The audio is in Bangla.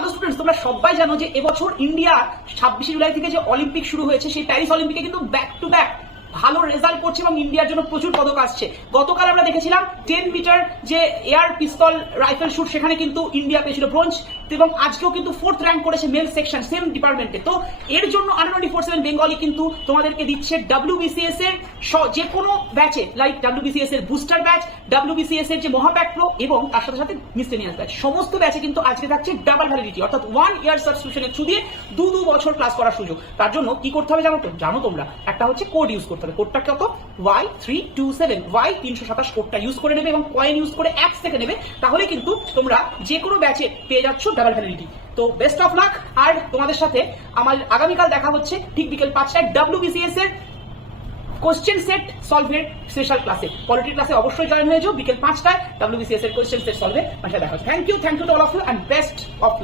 হ্যালো স্টুডেন্টস, তোমরা সবাই জানো যে এবছর ইন্ডিয়া 26 জুলাই থেকে যে অলিম্পিক শুরু হয়েছে, সেই প্যারিস অলিম্পিকে কিন্তু ব্যাক টু ব্যাক ভালো রেজাল্ট করছে এবং ইন্ডিয়ার জন্য প্রচুর পদক আসছে। গতকাল আমরা দেখেছিলাম 10 মিটার যে এয়ার পিস্তল রাইফেল শুট, সেখানে কিন্তু ইন্ডিয়া পেয়েছিল ব্রোঞ্জ, এবং আজকেও কিন্তু 4th র্যাঙ্ক করেছে মেল সেকশন সেম ডিপার্টমেন্টে। তো এর জন্য আন্ডার 24/7 বেঙ্গলি কিন্তু তোমাদেরকে দিচ্ছে WBCS এর যে কোনো ব্যাচে, লাইক WBCS এর বুস্টার ব্যাচ, WBCS এর যে মহাপ্যাক প্রো এবং তার সাথে সাথে মিসলেনিয়াস ব্যাচ, সমস্ত ব্যাচে কিন্তু আজকে থাকছে ডাবল ভ্যালিডিটি, অর্থাৎ 1 ইয়ার সাবস্ক্রিপশনের থ্রু দিয়ে 2 বছর ক্লাস করার সুযোগ। তার জন্য কি করতে হবে জানো তোমরা, একটা হচ্ছে কোড ইউজ করতে হবে। কোডটা কত? Y327, Y327 কোডটা ইউজ করে নেবে এবং কয়েন ইউজ করে অ্যাপস থেকে নেবে, তাহলে কিন্তু তোমরা যে কোনো ব্যাচে পেয়ে যাচ্ছ ডাবল ভ্যালিডিটি। তো বেস্ট অফ লাক। আর তোমাদের সাথে আমার আগামীকাল দেখা হচ্ছে ঠিক বিকেল 5টায় WBCS এর কোশ্চেন সেট সলভের স্পেশাল ক্লাসে। পলিটি ক্লাসে অবশ্যই জয়েন হয়ে যাও বিকেল 5টায়। WBCS এর কোশ্চেন সেট সলভে দেখা হচ্ছে। Thank you to all of you and best of lakh.